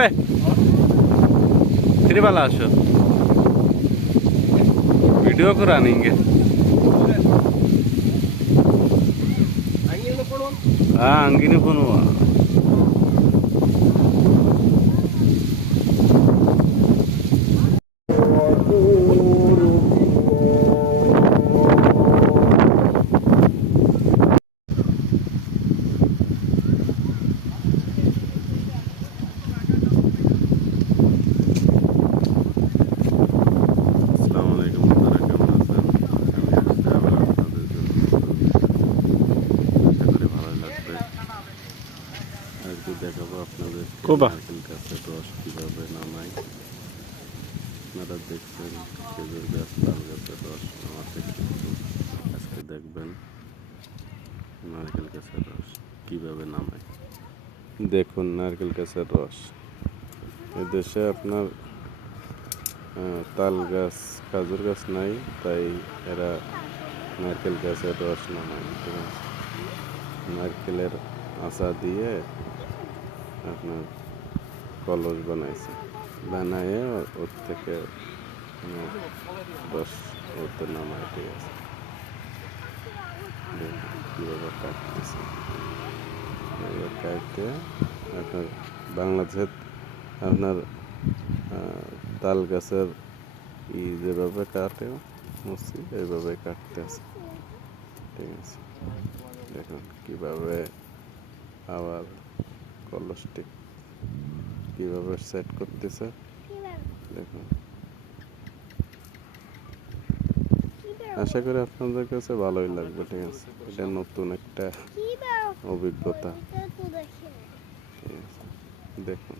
বে ত্রিবালা আসো ভিডিও করা নিंगे हाँ अंगिनी पनुआ দেখাবো আপনাদের নারকেল গাছের রস কীভাবে নামাই। আপনারা দেখছেন খেজুর গাছ তাল গাছের রস নামাতে, কিন্তু আজকে দেখবেন নারকেল গাছের রস কীভাবে নামায়। দেখুন নারকেল গাছের রস, এদেশে আপনার তাল গাছ খেজুর গাছ নাই, তাই এরা নারকেল গাছের রস নামায়। ঠিক আছে, নারকেলের আশা দিয়ে আপনার কলস বানাইছে, বানায় ওর থেকে রস ওতে নামায়। ঠিক আছে, কীভাবে কাটতেছে, কাটতে আপনার বাংলাদেশে আপনার তাল গাছের যেভাবে কাটে মুসি এইভাবে কাটতে আছে। ঠিক আছে, দেখুন কীভাবে আবার কলসটি কীভাবে সেট করতেছে। দেখুন, আশা করি আপনাদের কাছে ভালোই লাগবে। ঠিক আছে, এটা নতুন একটা অভিজ্ঞতা। ঠিক আছে, দেখুন।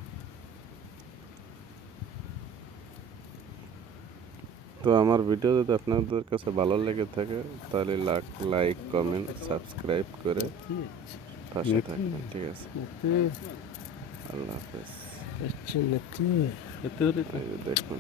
তো আমার ভিডিও যদি আপনাদের কাছে ভালো লেগে থাকে তাহলে লাইক কমেন্ট সাবস্ক্রাইব করে পাশে থাকবেন। ঠিক আছে, আল্লাহ হাফেজ। দেখুন।